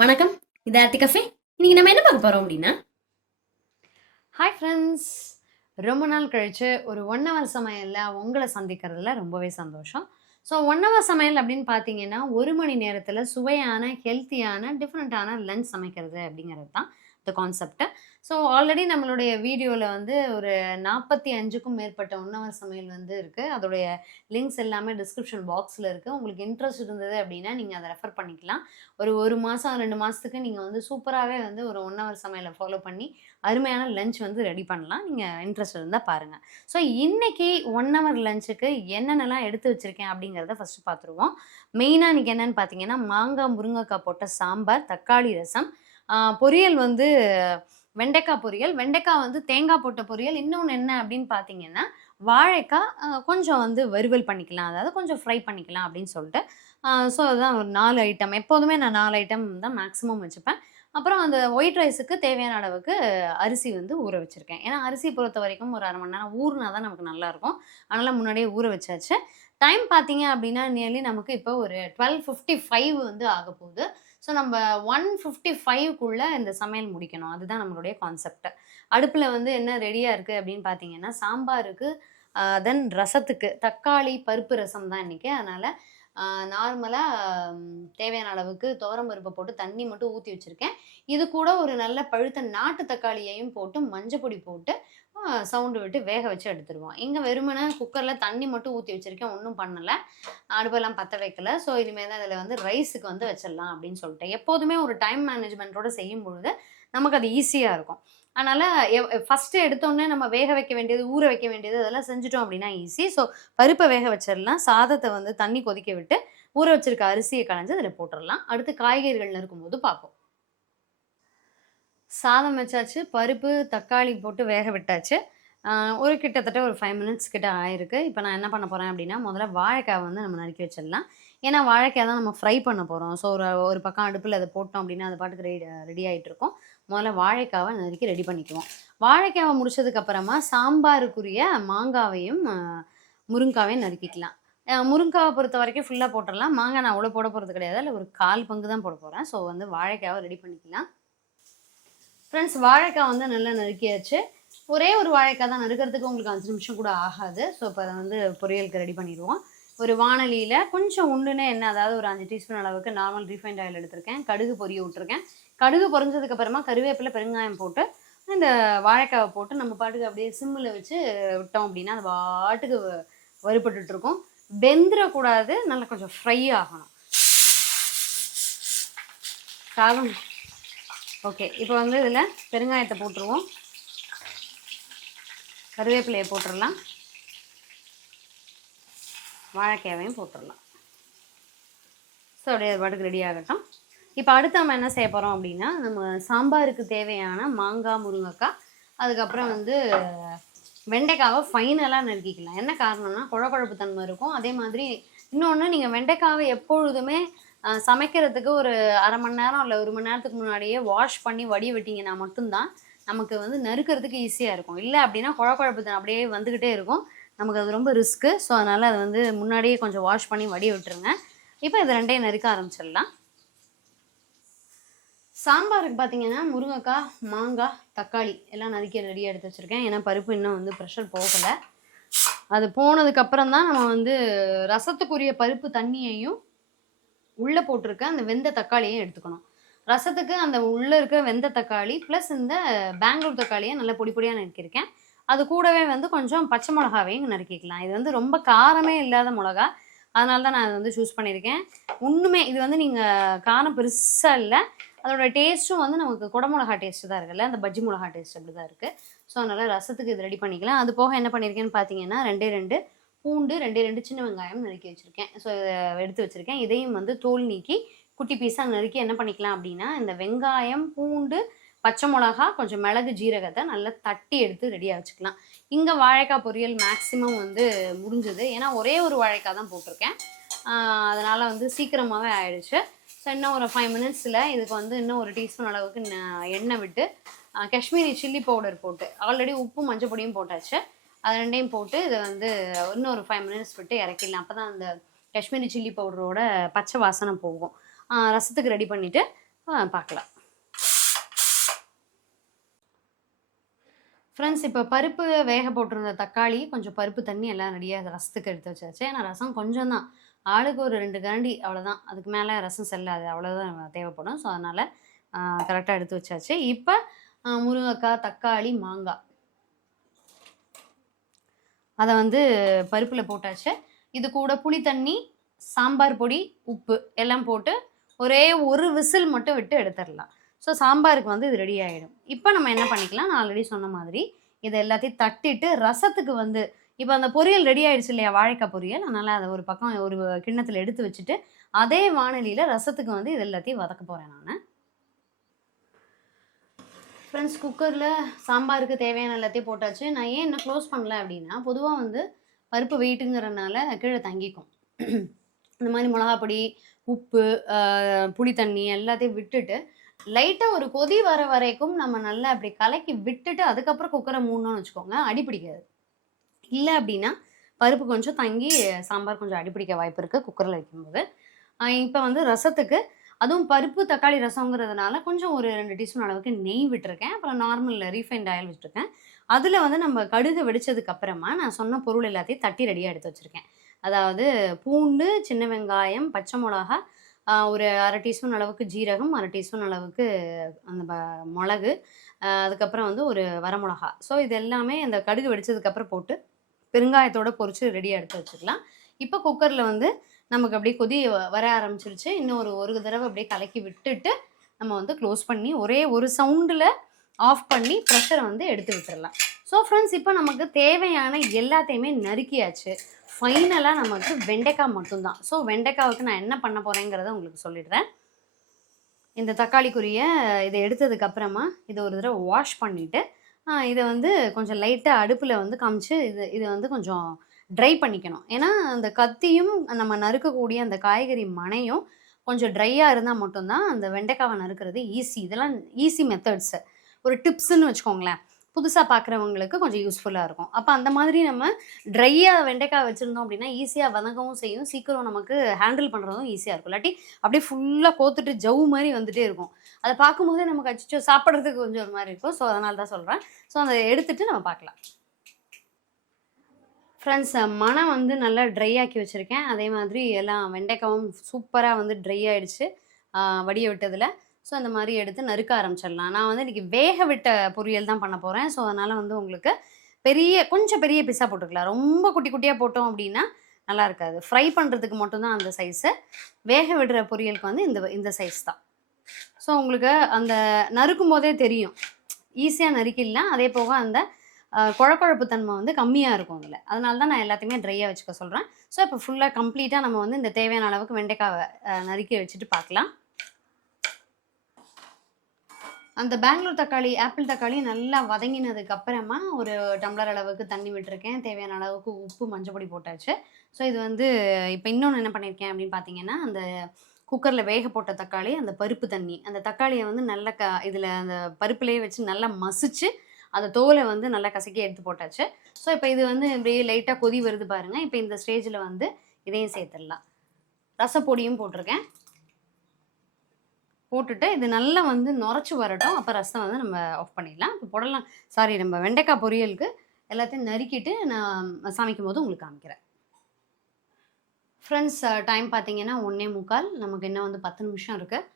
வணக்கம். இது ஆர்த்தி கஃபே. இன்னைக்கு நம்ம என்ன பார்க்க போறோம் அப்படின்னா, ஹாய் ஃப்ரெண்ட்ஸ். ரொம்ப நாள் கழிச்சு ஒரு 1 ஹவர் சமையல்ல உங்கள சந்திக்கிறதுல ரொம்பவே சந்தோஷம். ஸோ 1 ஹவர் சமையல் அப்படின்னு பார்த்தீங்கன்னா, 1 மணி நேரத்தில சுவையான, ஹெல்த்தியான, டிஃப்ரெண்ட்டான லஞ்ச் சமைக்கிறது அப்படிங்கிறது தான் இந்த கான்செப்ட். ஸோ ஆல்ரெடி நம்மளுடைய வீடியோல வந்து ஒரு 45க்கும் மேற்பட்ட 1 ஹவர் சமையல் வந்து இருக்கு. அதோடைய லிங்க்ஸ் எல்லாமே டிஸ்கிரிப்ஷன் பாக்ஸ்ல இருக்கு. உங்களுக்கு இன்ட்ரெஸ்ட் இருந்தது அப்படின்னா, நீங்க அத ரெஃபர் பண்ணிக்கலாம். ஒரு 1 மாசம், 2 மாசத்துக்கு நீங்க வந்து சூப்பராவே வந்து ஒரு 1 ஹவர் சமையல ஃபாலோ பண்ணி அருமையான லஞ்ச் வந்து ரெடி பண்ணலாம். நீங்க இன்ட்ரெஸ்ட் இருந்தா பாருங்க. ஸோ இன்னைக்கு 1 ஹவர் லஞ்சுக்கு என்னென்னலாம் எடுத்து வச்சிருக்கேன் அப்படிங்கிறத ஃபர்ஸ்ட் பார்த்துருவோம். மெயினா இன்னைக்கு என்னன்னு பார்த்தீங்கன்னா, மாங்காய், முருங்கக்காய் போட்ட சாம்பார், தக்காளி ரசம், பொரியல் வந்து வெண்டைக்காய் பொரியல். வெண்டைக்காய் வந்து தேங்காய் போட்ட பொரியல். இன்னொன்னு என்ன அப்படின்னு பார்த்தீங்கன்னா, வாழைக்காய் கொஞ்சம் வந்து வறுவல் பண்ணிக்கலாம். அதாவது கொஞ்சம் ஃப்ரை பண்ணிக்கலாம் அப்படின்னு சொல்லிட்டு. ஸோ அதுதான் ஒரு 4 ஐட்டம். எப்போதுமே நான் 4 ஐட்டம் தான் மேக்ஸிமம் வச்சுப்பேன். அப்புறம் அந்த ஒயிட் ரைஸுக்கு தேவையான அளவுக்கு அரிசி வந்து ஊற வச்சிருக்கேன். ஏன்னா அரிசி பொறுத்தவரைக்கும் ஒரு 1/2 மணி நேரம் ஊறுனா தான் நமக்கு நல்லாயிருக்கும். அதனால முன்னாடியே ஊற வச்சாச்சு. டைம் பார்த்தீங்க அப்படின்னா, நியர்லி நமக்கு இப்போ ஒரு 12:55 வந்து ஆகப்போகுது. ஸோ நம்ம 1:55க்குள்ள இந்த சமையல் முடிக்கணும். அதுதான் நம்மளுடைய கான்செப்ட். அடுப்புல வந்து என்ன ரெடியா இருக்கு அப்படின்னு பார்த்தீங்கன்னா, சாம்பாருக்கு, தென் ரசத்துக்கு தக்காளி பருப்பு ரசம் தான் இன்னைக்கு. அதனால நார்மலா தேவையான அளவுக்கு துவரம் பருப்ப போட்டு தண்ணி மட்டும் ஊத்தி வச்சிருக்கேன். இது கூட ஒரு நல்ல பழுத்த நாட்டு தக்காளியையும் போட்டு, மஞ்சள் பொடி போட்டு, சவுண்டு விட்டு வேக வச்சு எடுத்துருவோம். இங்க வெறுமனே குக்கர்ல தண்ணி மட்டும் ஊத்தி வச்சிருக்கேன். ஒண்ணும் பண்ணல. அடுப்பெல்லாம் பத்த வைக்கல. ஸோ இனிமே தான் இதில வந்து ரைஸுக்கு வந்து வச்சிடலாம் அப்படின்னு சொல்லிட்டேன். எப்போதுமே ஒரு டைம் மேனேஜ்மென்ட்டோட செய்யும்பொழுது, நமக்கு அது ஈஸியா இருக்கும். அதனால ஃபர்ஸ்ட்டு எடுத்தோனே நம்ம வேக வைக்க வேண்டியது, ஊற வைக்க வேண்டியது அதெல்லாம் செஞ்சுட்டோம் அப்படின்னா ஈஸி. ஸோ பருப்ப வேக வச்சிரலாம். சாதத்த வந்து தண்ணி கொதிக்க விட்டு, ஊற வச்சிருக்க அரிசிய களைஞ்சு அதில போட்டுறலாம். அடுத்து காய்கறிகள் நறுக்கும்போது பார்ப்போம். சாதம் வச்சாச்சு. பருப்பு, தக்காளி போட்டு வேக விட்டாச்சு. அ ஒரு கிட்டத்தட்ட ஒரு 5 மினிட்ஸ் கிட்ட ஆயிருக்கு. இப்ப நான் என்ன பண்ண போறேன் அப்டின்னா, முதல்ல வாழைக்காவ வந்து நம்ம நறுக்கி வச்சிடலாம். ஏன்னா, வாழைக்காய் தான் நம்ம ஃப்ரை பண்ண போறோம். ஸோ ஒரு ஒரு பக்கம் அடுப்புல அத போட்டோம் அப்டின்னா, அது பாட்டுக்கு ரெடி ஆயிட்டுருக்கும். முதல்ல வாழைக்காவ நறுக்கி ரெடி பண்ணிக்குவோம். வாழைக்காவ முடிச்சதுக்கு அப்புறமா சாம்பாருக்குரிய மாங்காவையும், முருங்காவையும் நறுக்கிக்கலாம். முருங்காவ பொறுத்தவரைக்கும் ஃபுல்லா போட்டுறலாம். மாங்காய் நான் அவ்வளோ போட போறது கிடையாது. அதில ஒரு 1/4 பங்கு தான் போட போறேன். ஸோ வந்து வாழைக்காவ ரெடி பண்ணிக்கலாம். ஃப்ரெண்ட்ஸ், வாழைக்காய் வந்து நல்லா நறுக்கியாச்சு. ஒரே ஒரு வாழைக்காய் தான் நறுக்கிறதுக்கு உங்களுக்கு 5 நிமிஷம் கூட ஆகாது. ஸோ இப்போ அத வந்து பொரியலுக்கு ரெடி பண்ணிருவோம். ஒரு வாணலியில கொஞ்சம் உண்டுன எண்ணெய், அதாவது ஒரு 5 டீஸ்பூன் அளவுக்கு நார்மல் ரீஃபைண்ட் ஆயில் எடுத்திருக்கேன். கடுகு பொரிய விட்டுருக்கேன். கடுகு பொரிஞ்சதுக்கு அப்புறமா கருவேப்பிலை, பெருங்காயம் போட்டு இந்த வாழைக்காவ போட்டு நம்ம பாட்டுக்கு அப்படியே சிம்மில வச்சு விட்டோம் அப்படின்னா, அது பாட்டுக்கு வறுபட்டுட்டு இருக்கும். வெந்துறக்கூடாது. நல்லா கொஞ்சம் ஃப்ரை ஆகணும். சாதம் ஓகே. இப்போ வந்து இதில பெருங்காயத்த போட்டுருவோம். கருவேப்பிலைய போட்டுறலாம். வாழைக்காவையும் போட்டுறலாம். ஸோ அப்படியே அது பாட்டுக்கு ரெடி ஆகட்டும். இப்போ அடுத்து நம்ம என்ன செய்ய போறோம் அப்படின்னா, நம்ம சாம்பாருக்கு தேவையான மாங்காய், முருங்கக்காய், அதுக்கப்புறம் வந்து வெண்டைக்காவ ஃபைனலா நறுக்கிக்கலாம். என்ன காரணம்னா, கொழகொழப்பு தன்மை இருக்கும். அதே மாதிரி இன்னொன்னு, நீங்க வெண்டைக்காவ எப்பொழுதுமே சமைக்கிறதுக்கு ஒரு 1/2 மணி நேரம் இல்ல 1 மணி நேரத்துக்கு முன்னாடியே வாஷ் பண்ணி வடிகட்டிங்கன்னா மட்டும் தான் நமக்கு வந்து நறுக்கிறதுக்கு ஈஸியா இருக்கும். இல்ல அப்படின்னா கொழகொழப்பு அப்படியே வந்துகிட்டே இருக்கும். நமக்கு அது ரொம்ப ரிஸ்க்கு. ஸோ அதனால அத வந்து முன்னாடியே கொஞ்சம் வாஷ் பண்ணி வடிய விட்டுருங்க. இப்போ இது 2யும் நறுக்க ஆரம்பிச்சிடலாம். சாம்பாருக்கு பார்த்தீங்கன்னா, முருங்கக்காய், மாங்காய், தக்காளி எல்லாம் நறுக்கி ரெடியா எடுத்து வச்சிருக்கேன். ஏன்னா பருப்பு இன்னும் வந்து ப்ரெஷர் போகல. அது போனதுக்கு அப்புறம் தான் நம்ம வந்து ரசத்துக்குரிய பருப்பு தண்ணியையும், உள்ள போட்டிருக்க அந்த வெந்த தக்காளியும் எடுத்துக்கணும். ரசத்துக்கு அந்த உள்ள இருக்க வெந்த தக்காளி பிளஸ் இந்த பெங்களூர் தக்காளிய நல்லா பொடி பொடியா நறுக்கியிருக்கேன். அது கூடவே வந்து கொஞ்சம் பச்சை மிளகாவையும் நறுக்கிக்கலாம். இது வந்து ரொம்ப காரமே இல்லாத மிளகா. அதனால தான் நான் அத வந்து சூஸ் பண்ணியிருக்கேன். ஒண்ணுமே இது வந்து நீங்க காரம் பெருசா இல்ல. அதோட டேஸ்ட்டும் வந்து நமக்கு குடை மிளகா டேஸ்ட் தான் இருக்குல்ல. அந்த பஜ்ஜி மிளகா டேஸ்ட் அப்படிதான் இருக்கு. ஸோ அதனால ரசத்துக்கு இது ரெடி பண்ணிக்கலாம். அது போக என்ன பண்ணியிருக்கேன்னு பார்த்தீங்கன்னா, 2 பூண்டு, 2 சின்ன வெங்காயம் நறுக்கி வச்சிருக்கேன். ஸோ இத எடுத்து வச்சிருக்கேன். இதையும் வந்து தோல் நீக்கி குட்டி பீஸா நறுக்கி என்ன பண்ணிக்கலாம் அப்படின்னா, இந்த வெங்காயம், பூண்டு, பச்சை மிளகா, கொஞ்சம் மிளகு, ஜீரகத்த நல்லா தட்டி எடுத்து ரெடியா வச்சுக்கலாம். இங்க வாழைக்காய் பொரியல் மேக்ஸிமம் வந்து முடிஞ்சது. ஏன்னா ஒரே ஒரு வாழைக்காய் தான் போட்டிருக்கேன். அதனால வந்து சீக்கிரமாவே ஆயிடுச்சு. ஸோ இன்னும் ஒரு 5 மினிட்ஸில் இதுக்கு வந்து இன்னும் ஒரு டீஸ்பூன் அளவுக்கு எண்ணெய் விட்டு, காஷ்மீரி சில்லி பவுடர் போட்டு, ஆல்ரெடி உப்பு மஞ்சள் பொடியும் போட்டாச்சு. அது 2யும் போட்டு இதை வந்து இன்னும் ஒரு 5 மினிட்ஸ் விட்டு இறக்கிடலாம். அப்போ தான் அந்த காஷ்மீரி சில்லி பவுடரோட பச்சை வாசனை போகும். ரசத்துக்கு ரெடி பண்ணிவிட்டு பார்க்கலாம். ஃப்ரெண்ட்ஸ், இப்போ பருப்பு வேக போட்டிருந்த தக்காளி, கொஞ்சம் பருப்பு தண்ணி எல்லாம் ரெடியாக ரசத்துக்கு எடுத்து வச்சாச்சு. ஏன்னா ரசம் கொஞ்சம் தான், ஆளுக்கு ஒரு 2 கரண்டி அவ்வளோதான், அதுக்கு மேலே ரசம் செல்லாது, அவ்வளோதான் தேவைப்படும். ஸோ அதனால் கரெக்டாக எடுத்து வச்சாச்சு. இப்போ முருங்கைக்காய், தக்காளி, மாங்காய் அதை வந்து பருப்பில் போட்டாச்சு. இது கூட புளி தண்ணி, சாம்பார் பொடி, உப்பு எல்லாம் போட்டு ஒரே ஒரு விசில் மட்டும் விட்டு எடுத்துடலாம். ஸோ சாம்பாருக்கு வந்து இது ரெடி ஆகிடும். இப்போ நம்ம என்ன பண்ணிக்கலாம், நான் ஆல்ரெடி சொன்ன மாதிரி இதை எல்லாத்தையும் தட்டிட்டு ரசத்துக்கு வந்து இப்போ அந்த பொரியல் ரெடி ஆகிடுச்சு இல்லையா, வாழைக்காய் பொரியல். அதனால் அதை ஒரு பக்கம் ஒரு கிண்ணத்தில் எடுத்து வச்சுட்டு அதே வானலியில் ரசத்துக்கு வந்து இது எல்லாத்தையும் வதக்க போகிறேன் நான். ஃப்ரெண்ட்ஸ், குக்கரில் சாம்பாருக்கு தேவையான எல்லாத்தையும் போட்டாச்சு. நான் ஏன் இன்னும் க்ளோஸ் பண்ணல அப்படின்னா, பொதுவாக வந்து பருப்பு வெயிட்டுங்கிறனால கீழே தங்கிக்கும். இந்த மாதிரி மிளகாப்பொடி, உப்பு, புளி தண்ணி எல்லாத்தையும் விட்டுட்டு லைட்டாக ஒரு கொதி வர வரைக்கும் நம்ம நல்லா அப்படி கலக்கி விட்டுட்டு அதுக்கப்புறம் குக்கரை மூடணும்னு வச்சுக்கோங்க, அடிப்பிடிக்காது. இல்லை அப்படின்னா பருப்பு கொஞ்சம் தங்கி சாம்பார் கொஞ்சம் அடிப்பிடிக்க வாய்ப்பு இருக்குது குக்கரில் வைக்கும்போது. இப்போ வந்து ரசத்துக்கு, அதுவும் பருப்பு தக்காளி ரசங்கிறதுனால கொஞ்சம் ஒரு 2 டீஸ்பூன் அளவுக்கு நெய் விட்டுருக்கேன். அப்புறம் நார்மல் ரீஃபைண்ட் ஆயில் விட்டுருக்கேன். அதில் வந்து நம்ம கடுகு வெடிச்சதுக்கு அப்புறமா நான் சொன்ன பொருள் எல்லாத்தையும் தட்டி ரெடியாக எடுத்து வச்சுருக்கேன். அதாவது பூண்டு, சின்ன வெங்காயம், பச்சை மிளகா, ஒரு 1/2 டீஸ்பூன் அளவுக்கு ஜீரகம், 1/2 டீஸ்பூன் அளவுக்கு அந்த மிளகு, அதுக்கப்புறம் வந்து ஒரு வரமிளகா. ஸோ இது எல்லாமே அந்த கடுகு வெடிச்சதுக்கப்புறம் போட்டு பெருங்காயத்தோடு பொரிச்சு ரெடியாக எடுத்து வச்சுக்கலாம். இப்போ குக்கரில் வந்து நமக்கு அப்படியே கொதி வர ஆரம்பிச்சிருச்சு. இன்னும் ஒரு தடவை அப்படியே கலக்கி விட்டுட்டு நம்ம வந்து க்ளோஸ் பண்ணி ஒரே ஒரு சவுண்டில் ஆஃப் பண்ணி ப்ரெஷரை வந்து எடுத்து விட்டுடலாம். ஸோ ஃப்ரெண்ட்ஸ், இப்போ நமக்கு தேவையான எல்லாத்தையுமே நறுக்கியாச்சு. ஃபைனலாக நமக்கு வெண்டைக்காய் மட்டும்தான். ஸோ வெண்டைக்காவுக்கு நான் என்ன பண்ண போகிறேங்கிறத உங்களுக்கு சொல்லிடுறேன். இந்த தக்காளிக்குரிய இதை எடுத்ததுக்கப்புறமா இதை ஒரு தடவை வாஷ் பண்ணிவிட்டு இதை வந்து கொஞ்சம் லைட்டாக அடுப்பில் வந்து காமிச்சு இதை வந்து கொஞ்சம் ட்ரை பண்ணிக்கணும். ஏன்னா அந்த கத்தியும் நம்ம நறுக்கக்கூடிய அந்த காய்கறி மனையும் கொஞ்சம் ட்ரையாக இருந்தால் மட்டும்தான் அந்த வெண்டைக்காவை நறுக்கிறது ஈஸி. இதெல்லாம் ஈஸி மெத்தட்ஸு, ஒரு டிப்ஸுன்னு வச்சுக்கோங்களேன். புதுசாக பார்க்குறவங்களுக்கு கொஞ்சம் யூஸ்ஃபுல்லாக இருக்கும். அப்போ அந்த மாதிரி நம்ம ட்ரையாக வெண்டைக்காய் வச்சுருந்தோம் அப்படின்னா ஈஸியாக வதங்கவும் செய்யும், சீக்கிரம் நமக்கு ஹேண்டில் பண்ணுறதும் ஈஸியாக இருக்கும். இல்லாட்டி அப்படியே ஃபுல்லாக கோத்துட்டு ஜவு மாதிரி வந்துகிட்டே இருக்கும். அதை பார்க்கும்போதே நமக்கு அச்சோ சாப்பிட்றதுக்கு கொஞ்சம் ஒரு மாதிரி இருக்கும். ஸோ அதனால தான் சொல்கிறேன். ஸோ அதை எடுத்துகிட்டு நம்ம பார்க்கலாம். ஃப்ரெண்ட்ஸ், மணம் வந்து நல்லா ட்ரை ஆக்கி வச்சுருக்கேன். அதே மாதிரி எல்லாம் வெண்டைக்காவும் சூப்பராக வந்து ட்ரை ஆகிடுச்சு வடிய விட்டதில். ஸோ அந்த மாதிரி எடுத்து நறுக்க ஆரம்பிச்சிடலாம். நான் வந்து இன்றைக்கி வேக விட்ட பொரியல் தான் பண்ண போகிறேன். ஸோ அதனால் வந்து உங்களுக்கு கொஞ்சம் பெரிய பீஸாக போட்டுக்கலாம். ரொம்ப குட்டி குட்டியாக போட்டோம் அப்படின்னா நல்லா இருக்காது. ஃப்ரை பண்ணுறதுக்கு மட்டும்தான் அந்த சைஸு. வேக விடுற பொரியலுக்கு வந்து இந்த சைஸ் தான். ஸோ உங்களுக்கு அந்த நறுக்கும் போதே தெரியும், ஈஸியாக நறுக்கிடலாம். அதே போக அந்த குழக்குழப்பு தன்மை வந்து கம்மியாக இருக்கும் அதில். அதனால தான் நான் எல்லாத்தையுமே ட்ரையாக வச்சுக்க சொல்கிறேன். ஸோ இப்போ ஃபுல்லாக கம்ப்ளீட்டாக நம்ம வந்து இந்த தேவையான அளவுக்கு வெண்டைக்காவை நறுக்கி வச்சுட்டு பார்க்கலாம். அந்த பெங்களூர் தக்காளி, ஆப்பிள் தக்காளி நல்லா வதங்கினதுக்கு அப்புறமா ஒரு டம்ளர் அளவுக்கு தண்ணி விட்டுருக்கேன். தேவையான அளவுக்கு உப்பு, மஞ்சள் பொடி போட்டாச்சு. ஸோ இது வந்து இப்போ இன்னொன்று என்ன பண்ணியிருக்கேன் அப்படின்னு பார்த்தீங்கன்னா, அந்த குக்கரில் வேக போட்ட தக்காளி, அந்த பருப்பு தண்ணி, அந்த தக்காளியை வந்து நல்லா இதில் அந்த பருப்புலேயே வச்சு நல்லா மசிச்சு அந்த தோலை வந்து நல்லா கசக்கி எடுத்து போட்டாச்சு. ஸோ இப்போ இது வந்து இப்படியே லைட்டாக கொதி வருது பாருங்கள். இப்போ இந்த ஸ்டேஜில் வந்து இதையும் சேர்த்துடலாம். ரசப்பொடியும் போட்டிருக்கேன். போட்டுட்டு இது நல்லா வந்து நுரைச்சி வரட்டும். அப்போ ரசம் வந்து நம்ம ஆஃப் பண்ணிடலாம். இப்போ போடலாம். நம்ம வெண்டைக்காய் பொரியலுக்கு எல்லாத்தையும் நறுக்கிட்டு நான் சமைக்கும் போது உங்களுக்கு காமிக்கிறேன். ஃப்ரெண்ட்ஸ், டைம் பார்த்தீங்கன்னா 1:45. நமக்கு இன்னும் வந்து 10 நிமிஷம் இருக்குது.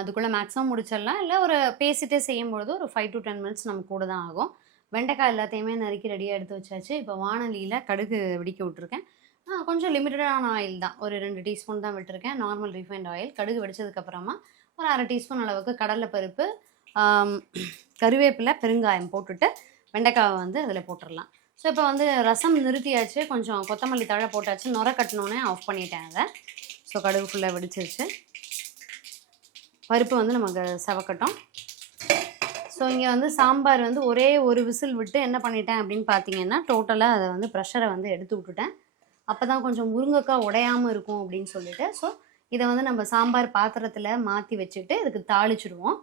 அதுக்குள்ளே மேக்ஸிமம் முடிச்சிடலாம். இல்லை ஒரு பேசிட்டே செய்யும்பொழுது ஒரு 5 to 10 மினிட்ஸ் நமக்கு கூட தான் ஆகும். வெண்டைக்காய் எல்லாத்தையுமே நறுக்கி ரெடியாக எடுத்து வச்சாச்சு. இப்போ வானலியில் கடுகு வெடிக்க விட்டுருக்கேன். கொஞ்சம் லிமிட்டடான ஆயில் தான், ஒரு 2 டீஸ்பூன் தான் விட்டுருக்கேன், நார்மல் ரீஃபைண்ட் ஆயில். கடுகு வெடிச்சதுக்கப்புறமா ஒரு 1/2 டீஸ்பூன் அளவுக்கு கடலைப்பருப்பு, கருவேப்பிலை, பெருங்காயம் போட்டுட்டு வெண்டைக்காவை வந்து அதில் போட்டுடலாம். ஸோ இப்போ வந்து ரசம் நிறுத்தியாச்சு. கொஞ்சம் கொத்தமல்லி தழை போட்டாச்சு. நுர கட்டினோன்னே ஆஃப் பண்ணிட்டேன் அதை. ஸோ கடுகு ஃபுல்லாக வெடிச்சிருச்சு. பருப்பு வந்து நமக்கு செவக்கட்டும். ஸோ இங்கே வந்து சாம்பார் வந்து ஒரே ஒரு விசில் விட்டு என்ன பண்ணிட்டேன் அப்படின்னு பார்த்தீங்கன்னா, டோட்டலாக அதை வந்து ப்ரெஷரை வந்து எடுத்து விட்டுட்டேன். அப்போ தான் கொஞ்சம் முருங்கைக்காய் உடையாமல் இருக்கும் அப்படின்னு சொல்லிட்டு. ஸோ இதை வந்து நம்ம சாம்பார் பாத்திரத்தில் மாற்றி வச்சுட்டு இதுக்கு தாளிச்சிடுவோம்.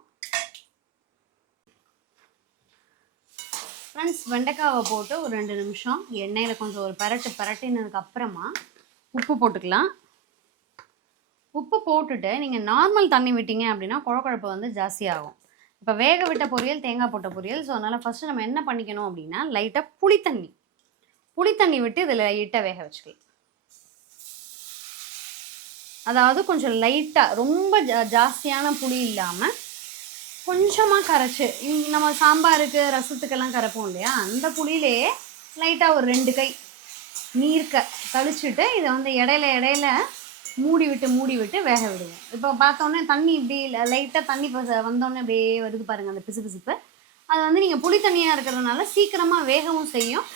ஃப்ரெண்ட்ஸ், வெண்டைக்காவை போட்டு ஒரு 2 நிமிஷம் எண்ணெயில் கொஞ்சம் ஒரு பரட்டினதுக்கு அப்புறமா உப்பு போட்டுக்கலாம். உப்பு போட்டுட்டு நீங்கள் நார்மல் தண்ணி விட்டீங்க அப்படின்னா குழக்குழப்பு வந்து ஜாஸ்தியாகும். இப்போ வேக விட்ட பொரியல், தேங்காய் போட்ட பொரியல். ஸோ அதனால் ஃபஸ்ட்டு நம்ம என்ன பண்ணிக்கணும் அப்படின்னா லைட்டாக புளித்தண்ணி விட்டு இதில் லைட்டாக வேக வச்சுக்கலாம். அதாவது கொஞ்சம் லைட்டாக, ரொம்ப ஜாஸ்தியான புளி இல்லாமல் கொஞ்சமாக கரைச்சி, நம்ம சாம்பாருக்கு ரசத்துக்கெல்லாம் கரைப்போம் இல்லையா, அந்த புளியிலேயே லைட்டாக ஒரு 2 கை நீர்க்க தளிச்சுட்டு இதை வந்து இடையில மூடி விட்டு வேக விடுவோம். இப்போ பார்த்தோன்னே தண்ணி இப்படி லைட்டாக தண்ணி வந்தோடனே அப்படியே வருது பாருங்கள் அந்த பிசுபிசுப்பு. அது வந்து நீங்கள் புளி தண்ணியாக இருக்கிறதுனால சீக்கிரமாக வேகவும் செய்யும்,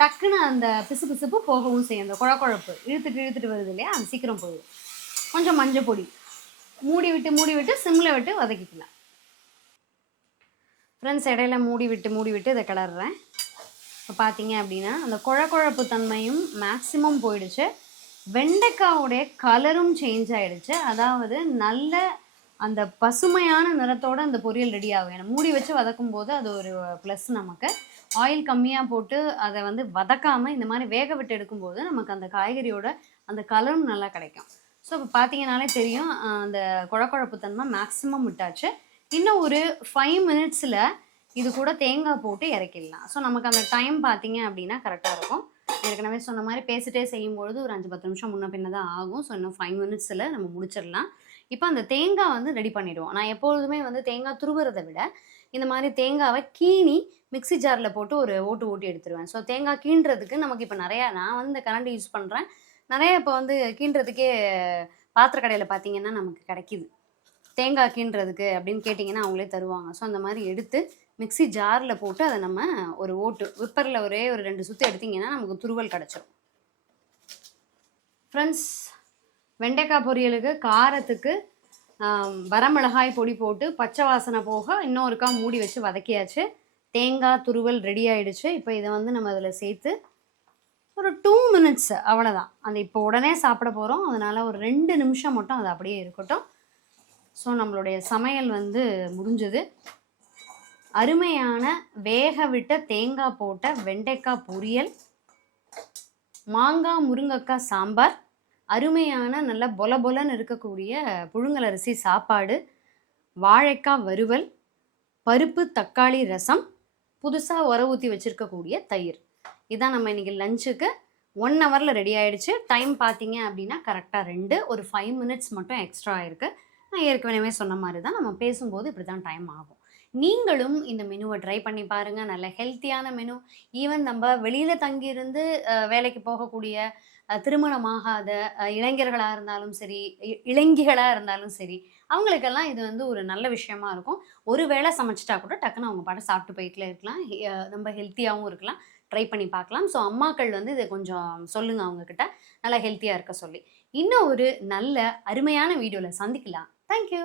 டக்குன்னு அந்த பிசுபிசுப்பு போகவும் செய்யும். அந்த குழக்குழப்பு இழுத்துட்டு வருது இல்லையா, அது சீக்கிரம் போயிடும். கொஞ்சம் மஞ்சள் பொடி மூடி விட்டு சிம்மில் விட்டு வதக்கிக்கலாம். ஃப்ரெண்ட்ஸ், இடையில மூடி விட்டு இதை கிளறேன். இப்போ பார்த்தீங்க அப்படின்னா அந்த குழக்குழப்பு தன்மையும் மேக்ஸிமம் போயிடுச்சு. வெண்டைக்காவுடைய கலரும் சேஞ்ச் ஆகிடுச்சு. அதாவது நல்ல அந்த பசுமையான நிறத்தோடு அந்த பொரியல் ரெடி ஆகும். ஏன்னா மூடி வச்சு வதக்கும் போது அது ஒரு ப்ளஸ். நமக்கு ஆயில் கம்மியாக போட்டு அதை வந்து வதக்காமல் இந்த மாதிரி வேக விட்டு எடுக்கும்போது நமக்கு அந்த காய்கறியோட அந்த கலரும் நல்லா கிடைக்கும். ஸோ இப்போ பார்த்தீங்கன்னாலே தெரியும் அந்த குழக்குழப்பு தன்மை மேக்ஸிமம் விட்டாச்சு. இன்னும் ஒரு 5 மினிட்ஸில் இது கூட தேங்காய் போட்டு இறக்கிடலாம். ஸோ நமக்கு அந்த டைம் பார்த்தீங்க அப்படின்னா கரெக்டாக இருக்கும். ஏற்கனவே சொன்ன மாதிரி பேசிட்டே செய்யும்பொழுது ஒரு 5-10 நிமிஷம் முன்ன பின்ன தான் ஆகும். ஸோ இன்னும் 5 மினிட்ஸில் நம்ம முடிச்சிடலாம். இப்போ அந்த தேங்காய் வந்து ரெடி பண்ணிவிடுவோம். நான் எப்பொழுதுமே வந்து தேங்காய் துருவுறதை விட இந்த மாதிரி தேங்காவை கீனி மிக்ஸி ஜாரில் போட்டு ஒரு ஓட்டி எடுத்துருவேன். ஸோ தேங்காய் கீண்டுறதுக்கு நமக்கு இப்போ நிறையா, நான் வந்து இந்த கரண்டி யூஸ் பண்ணுறேன். நிறைய இப்போ வந்து கீண்டுறதுக்கே பாத்திர கடையில் பார்த்தீங்கன்னா நமக்கு கிடைக்கிது. தேங்காய் கீண்டுறதுக்கு அப்படின்னு கேட்டிங்கன்னா அவங்களே தருவாங்க. ஸோ அந்த மாதிரி எடுத்து மிக்ஸி ஜாரில் போட்டு அதை நம்ம ஒரு விப்பரில் ஒரே ஒரு 2 சுற்று எடுத்திங்கன்னா நமக்கு துருவல் கிடச்சிரும். ஃப்ரெண்ட்ஸ், வெண்டைக்காய் பொரியலுக்கு காரத்துக்கு வரமிளகாய் பொடி போட்டு பச்சை வாசனை போக இன்னொருக்கா மூடி வச்சு வதக்கியாச்சு. தேங்காய் துருவல் ரெடி ஆகிடுச்சு. இப்போ இதை வந்து நம்ம அதில் சேர்த்து ஒரு 2 மினிட்ஸ் அவ்வளோதான். அந்த இப்போ உடனே சாப்பிட போகிறோம், அதனால் ஒரு 2 நிமிஷம் மட்டும் அது அப்படியே இருக்கட்டும். ஸோ நம்மளுடைய சமையல் வந்து முடிஞ்சது. அருமையான வேக விட்ட தேங்காய் போட்ட வெண்டைக்காய் பொரியல், மாங்காய் முருங்கைக்காய் சாம்பார், அருமையான நல்ல பொலன்னு இருக்கக்கூடிய புழுங்கல் அரிசி சாப்பாடு, வாழைக்காய் வறுவல், பருப்பு தக்காளி ரசம், புதுசாக உர ஊற்றி வச்சுருக்கக்கூடிய தயிர். இதான் நம்ம இன்றைக்கி லஞ்சுக்கு 1 ஹவரில் ரெடி ஆகிடுச்சு. டைம் பார்த்தீங்க அப்படின்னா கரெக்டாக 2, ஒரு 5 மினிட்ஸ் மட்டும் எக்ஸ்ட்ரா இருக்குது. நான் ஏற்கனவே சொன்ன மாதிரி தான் நம்ம பேசும்போது இப்படி தான் டைம் ஆகும். நீங்களும் இந்த மெனுவை ட்ரை பண்ணி பாருங்கள். நல்ல ஹெல்த்தியான மெனு. ஈவன் நம்ம வெளியில் தங்கியிருந்து வேலைக்கு போகக்கூடிய திருமணமாகாத இளைஞர்களாக இருந்தாலும் சரி, இளைஞிகளாக இருந்தாலும் சரி, அவங்களுக்கெல்லாம் இது வந்து ஒரு நல்ல விஷயமா இருக்கும். ஒரு வேளை சமைச்சிட்டா கூட டக்குன்னு அவங்க பாட்டு சாப்பிட்டு போயிட்டுல இருக்கலாம், ரொம்ப ஹெல்த்தியாகவும் இருக்கலாம். ட்ரை பண்ணி பார்க்கலாம். ஸோ அம்மாக்கள் வந்து இதை கொஞ்சம் சொல்லுங்கள் அவங்கக்கிட்ட, நல்லா ஹெல்த்தியாக இருக்க சொல்லி. இன்னும் ஒரு நல்ல அருமையான வீடியோவில் சந்திக்கலாம். தேங்க்யூ.